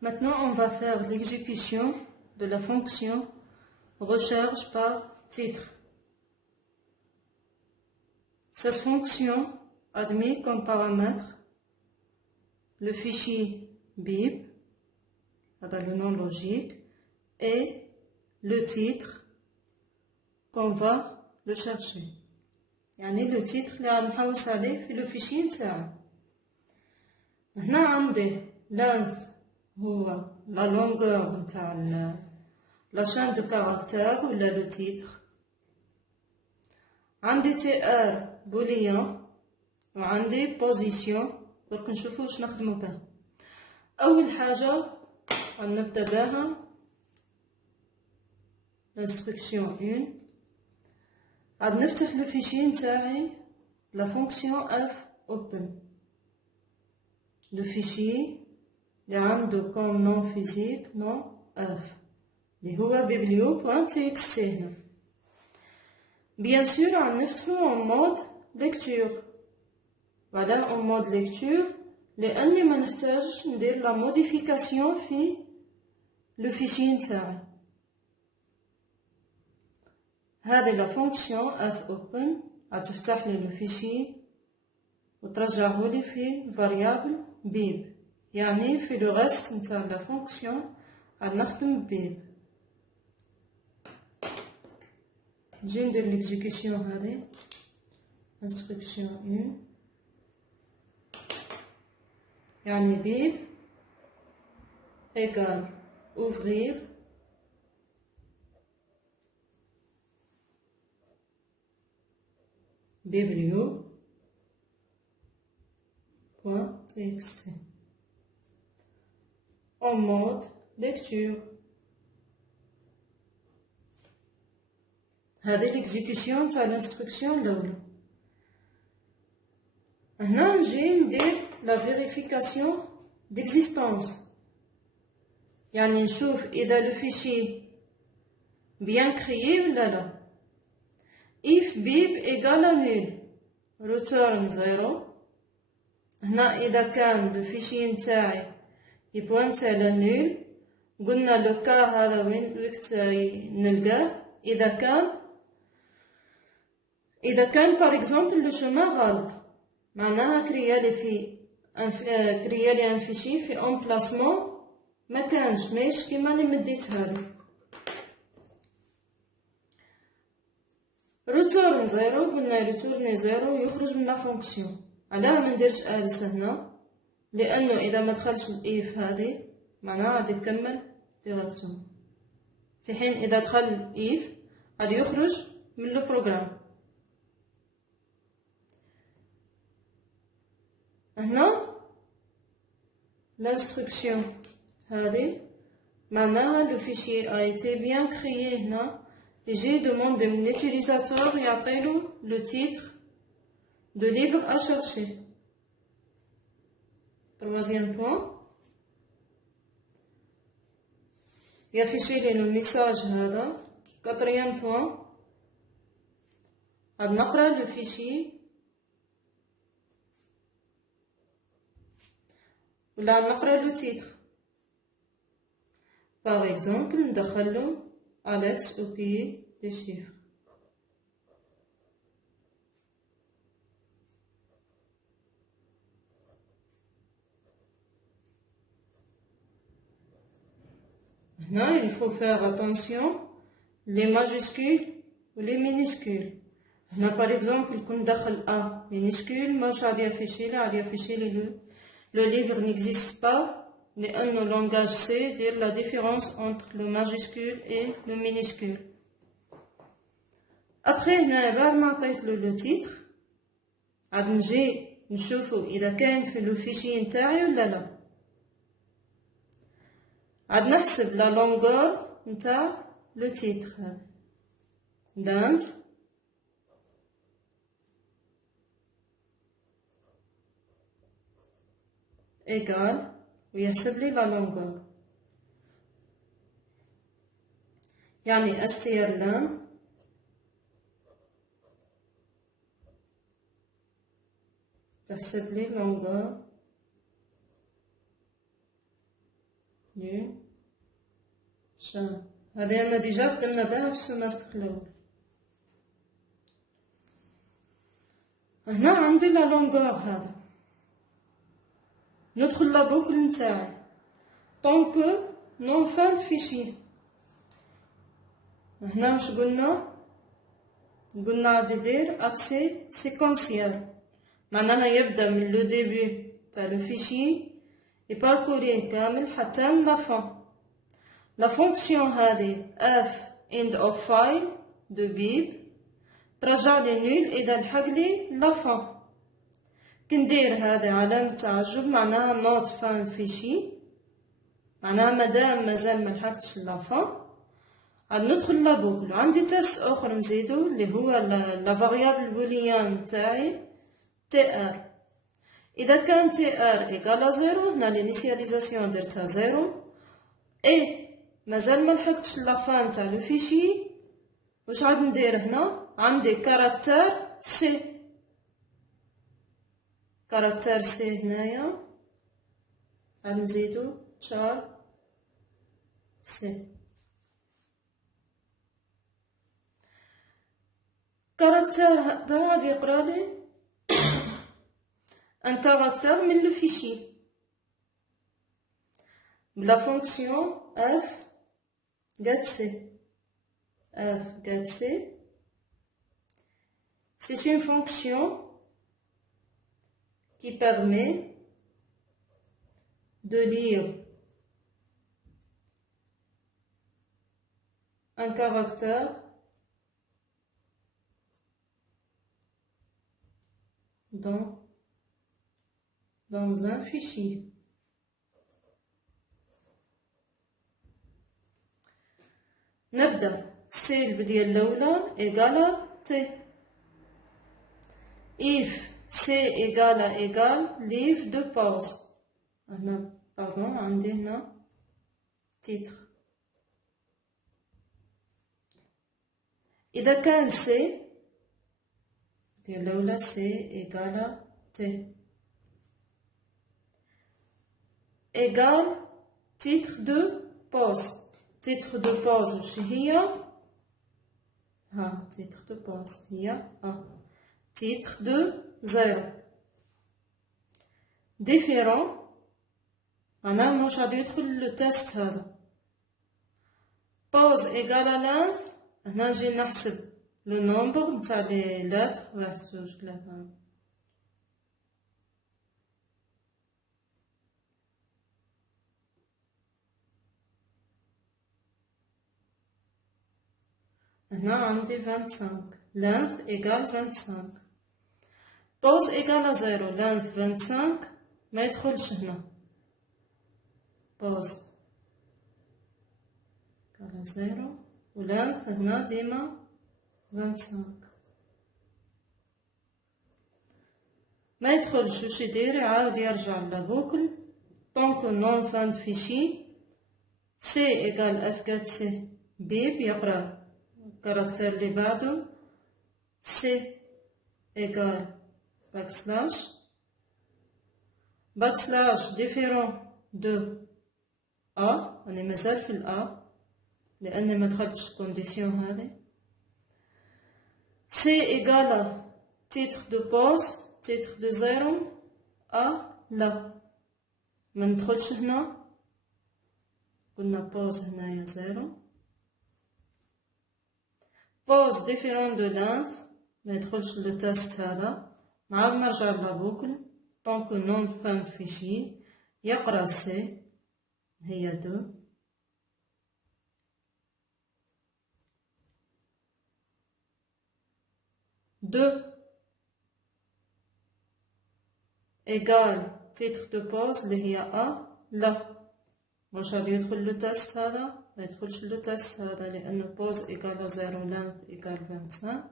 Maintenant, on va faire l'exécution de la fonction recherche par titre. Cette fonction admet comme paramètre le fichier bib, le nom logique, et le titre qu'on va le chercher. يعني le titre اللي غادي نحوس عليه في le fichier نتاعو. هنا عندي length هو la longueur نتاع la chaîne de caractères ولا le titre. عندي tr boolean وعندي position. درك نشوفو واش نخدمو به. أول حاجة غنبدا بها l'instruction 1. غاد نفتح لو فيشي نتاعي لا فونكسيون اف اوبن. لو فيشي اللي عنده كوم نون فيزيك نون اف اللي هو biblio.txt هنا. بيان سور غاد نفتحو اون مود ليكتور. فوالا اون مود ليكتور لاني ما نحتاجش ندير لا موديفيكاسيون في لو فيشي نتاعي. هذه لا فونكسيون اف اوبن غتفتح لي لو فيشي وترجعه لي في فاريابل بيب، يعني في لو ريست نتاع لا فونكسيون غاد نخدم بيب. نجي ندير ليكزيكسيون هذه انستركسيون 1 يعني بيب égal ouvrir biblio.txt en mode lecture. هذه l'exécution تاع l'instruction الأولى. هنا نجي ندير la vérification d'existence، يعني نشوف إذا لو فيشي bien créé ولا لا. if bib égale à nul return 0. هنا إذا كان لو فيشي نتاعي يبوانتي على نول قلنا لو كا هذا وين وقت نلقاه إذا كان par exemple لو chemin غلط، معناها كريالي ان فيشي في امبلاسمون ما كانش ماهيش كيما اللي مديتها له. ريتورن 0 قلنا ريتورني 0 يخرج من لا فونكسيون. علاه ما نديرش الس هنا؟ لانه اذا ما دخلش الايف هذه معناها غادي تكمل ديريكتوم، في حين اذا دخل الايف غادي يخرج من لو بروغرام. هنا l'instruction هذه معناها لو فيشي a été bien créé. هنا يجي demande من l'utilisateur يعطيلو le titre de livre à chercher. Troisième point, يافيشي لي لو ميساج هذا. Quatrième point, غاد نقرا لو فيشي ولا نقرا لو تيتر. Par exemple ندخلو Alex au pays des chiffres. Maintenant, il faut faire attention les majuscules ou les minuscules. Là, par exemple, il ندخل A minuscule مش غادي يافيشي لي، غادي يافيشي لي le livre n'existe pas. لأنه langage C dire la différence entre le majuscule et le minuscule. Après هنا بعد ما عطيتلو لو تيتر عاد نجي نشوفو إذا كاين في لو فيشي نتاعي ولا لا. عاد نحسب لا لونغور نتاع لو تيتر هذا دانت égal ويحسب لي لا لونغور، يعني استير لان تحسب لي لونغور d'une chambre. هذه أنا ديجا خدمنا بها في السمستر الأول. هنا عندي لا لونغور هذا، ندخل لا بوكل نتاعي طون كو نون فان فيشي. هنا واش قلنا غادي يدير اكسي سيكونسيال، معناها يبدا من لو ديبي تاع لو فيشي يباركوريه كامل حتى لا فان. لا فونكسيون هذه اف اند اوف فايل دو بيب ترجع لي نول اذا لحق لي لا فان. كندير هذه علامة تعجب، معناها نوت فان فيشي، معناها مادام مازال ملحقتش لا فان عاد ندخل لا بوكل. عندي تيست اخر نزيدو اللي هو لا فاريابل بوليان تاعي تي ار. اذا كان تي ار ايكالا زيرو، هنا لينيسياليزاسيون درتها زيرو، اي مازال ملحقتش لا فان تاع لو فيشي، واش عاد ندير هنا؟ عندي كاركتير سي، كاركتير سي هنايا عاد نزيدو تشار سي. كاركتير هذا غادي يقرا لي ان كاركتير من لو فيشي بلا فونكسيون اف get c. f get c, c'est une fonction qui permet de lire un caractère dans un fichier. نبدأ سي البدية الأولى إيجالا تي. if سي إيجال ليف دو باوز. هنا باردون عندي هنا تيتر. إذا كان سي البدية الأولى سي إيجالا تي إيجال تيتر دو باوز. تيتر دو باوز واش هي؟ ها تيتر دو باوز هي تيتر دو زيرو. ديفيرون انا موش غادي يدخل لو تيست هذا. باوز ايكالا لانث، هنا نجي نحسب لو نومبر نتاع لي لاتر، واحد زوج ثلاثة. هنا عندي 25 length égale 25. pose égale à 0 length 25 ما يدخلش هنا. pose égale à 0 و length هنا ديما 25 ما يدخلش. واش يدير؟ يعاود يرجع لابوكل طونك نون فان فيشي سي égale اف كات سي بيب، يقرا الكاركتير اللي بعده سي إيكال باكسلاش. باكسلاش ديفيرون دو أ، راني مازال في الأ لأني مدخلتش الكونديسيون هذه. سي إيكال تيتر دو بوز تيتر دو زيرو أ لا مندخلش هنا، قلنا بوز هنايا زيرو. pose différent de length ما يدخلش لو تيست هذا. نعاود نرجع لابوكل طونك نون فان فيشي يقرا سي هي دو égal titre de pose اللي هي أ لا. واش غادي يدخل لو تيست هذا؟ ما يدخلش لو تيست هذا لأنه بوز إيكال زيرو لانث إيكال 25.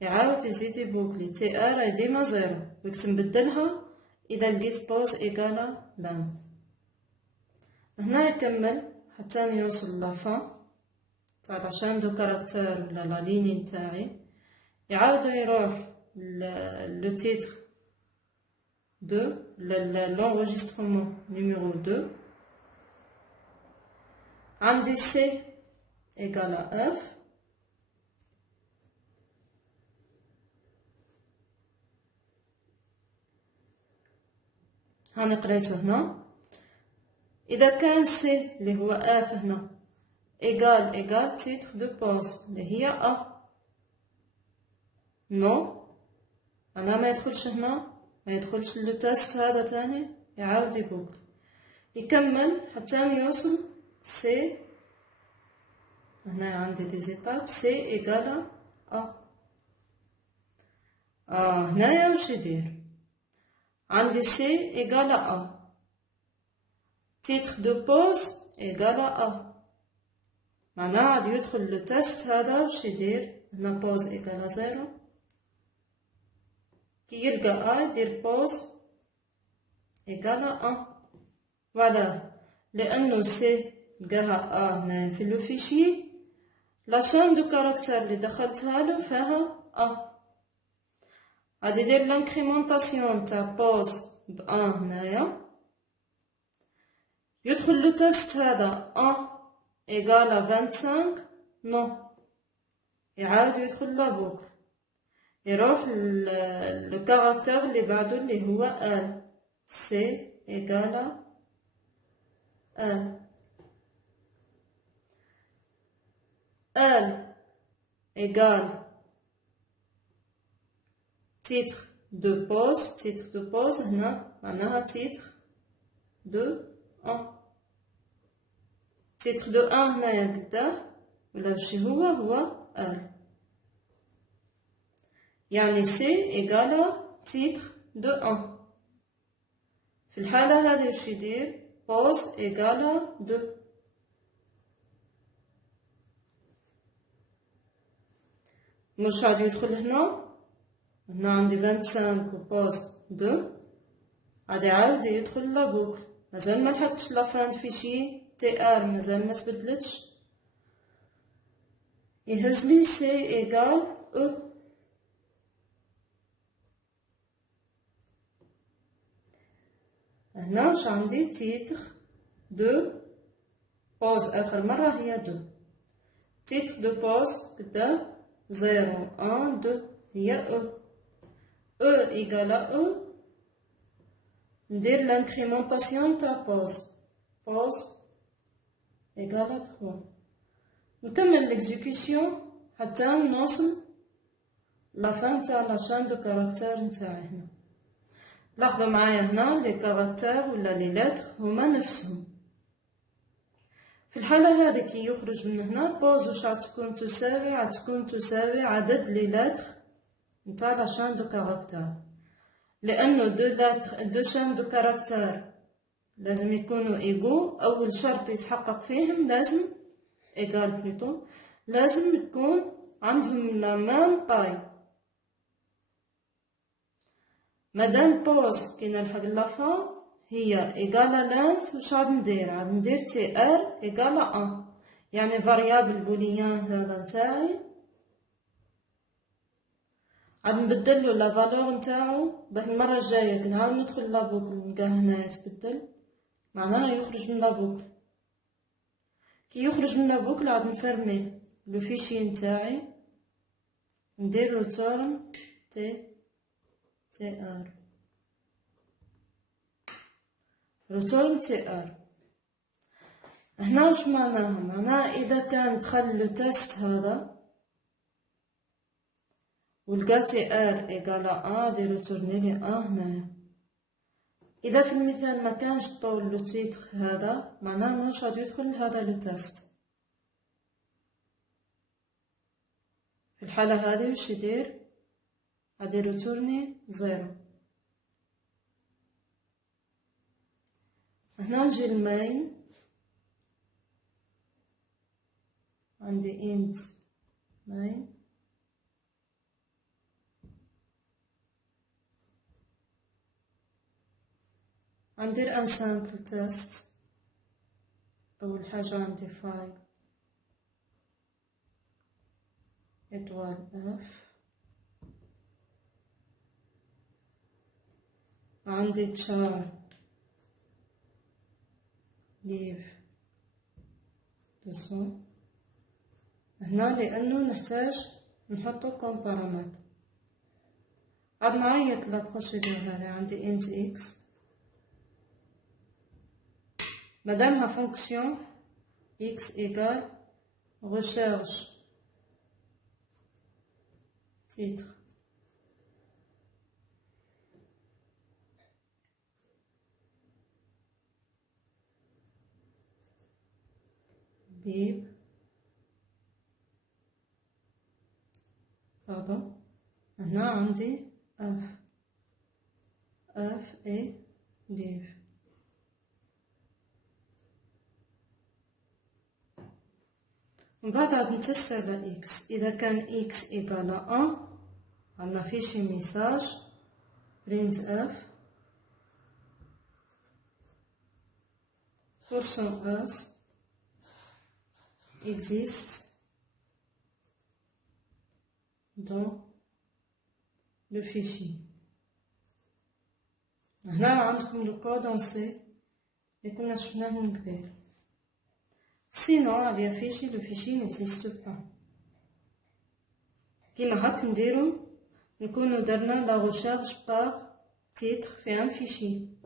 يعاود يزيد يبوكلي تي ار ديما زيرو، وقت نبدلها إذا لقيت بوز إيكال لانث. هنا يكمل حتى يوصل لافان تاع لا شان دو كاركتير ولا لا ليني نتاعي. يعاود يروح لو تيتر دو لونغوجيسترومون نيميرو 2 عندي سي إيكال اف، هاني قريته هنا. إذا كان سي اللي هو اف هنا إيكال تيتر دو بوز اللي هي أ، نو أنا ما يدخلش هنا، ما يدخلش لو تيست هذا ثاني، يعاود يقول يكمل حتى يوصل سي. هنا عندي دي زيتاب سي إيكال أ. هنايا واش يدير؟ عندي سي إيكال أ، تيتر دو بوز إيكال أ، معناها عاد يدخل لو تيست هذا واش يدير؟ هنا بوز إيكال زيرو، كي يلقى أ يدير بوز إيكال أ. فوالا، لأنو سي لقاها أ هنايا في لو فيشي، لا شان دو كاركتر اللي دخلتها له فيها أ، غادي يدير لانكريمونطاسيون تاع بوز ب أ هنايا، يدخل لو تيست هذا أ إيكال 25 نو، يعاود يدخل لابوكل، يروح لو كاركتر اللي بعدو اللي هو ال، سي إيكال ال، ال إيكال تيتر دو بوز، تيتر دو بوز هنا معناها تيتر دو أن، تيتر دو أن هنايا قداه ولا وشي هو ال، يعني سي إيكال تيتر دو أن. في الحالة هذه وش يدير؟ بوز إيكال دو، مش غادي يدخل هنا عندي 25 و بوز دو، غادي يعاود يدخل لابوكل، مازال ملحقتش لافان فيشي تي ار، مازال ما تبدلتش، يهزلي سي إيكال او. هنا واش عندي؟ تيتر دو بوز، آخر مرة هي دو، تيتر دو بوز قداه 0 1 2 هي او، او إيكال او، ندير لانكريمونطاسيون تاع بوز، بوز إيكال 3، نكمل ليكزيكسيون حتى نوصل لافان تاع لاشان دو كاركتر نتاعي. هنا لاحظوا معايا هنا لي كاركتر ولا لي لتر هما نفسهم. في الحالة هذه كي يخرج من هنا بوز واش غتكون تساوي عدد لي لتر نتاع لاشان دو كاركتر، لأنه دو شان دو كاركتر لازم يكونوا إيغو، أول شرط يتحقق فيهم لازم إيغال بلوتو، لازم تكون عندهم لا مام طاي. مادام بوز كي نلحق لافان هي إيغالا لانث، واش غاد ندير؟ غاد ندير تي ار إيغالا أن، يعني فاريابل بوليان هذا نتاعي غاد نبدلو لا فالور نتاعو، باه المرة الجاية كي نعاود ندخل لابوكل نلقاه هنا يتبدل، معناها يخرج من لابوكل. كي يخرج من لابوكل عاد نفرمي لو فيشي نتاعي، ندير روتورن تي ار، روتورن تي ار. هنا واش معناها؟ معناها إذا كان دخل لو تيست هذا ولقى تي ار إيكالا أن، دير روتورنيلي أن هنايا. إذا في المثال ما كانش طول لو تيتر هذا معناها ماهوش غادي يدخل لهذا لو تيست. في الحالة هذه واش يدير؟ غادي روتورني 0. هنا نجي المين، عندي انت مين، غندير ان سامبل تيست. اول حاجه عندي فايل اتوال اف، عندي تشار ليف 200. هنا لأنه نحتاج نحطو كوم بارامتر. عاد نعيط لا بروسيدور هذه عندي int x مادامها فونكسيون x égale recherche titre bib pardon هنا عندي f et div. من بعد عاد نتست على x. إذا كان x égale 1 عندنا فيشي ميساج printf %s existe dans le fichier. هنا عندكم لو كود en C اللي كنا شفناه من قبل. Sinon غادي يافيشي لو فيشي نيكزيست با. كيما هاك نديرو نكونو درنا لا ريشيرش بار تيتر في ان فيشي.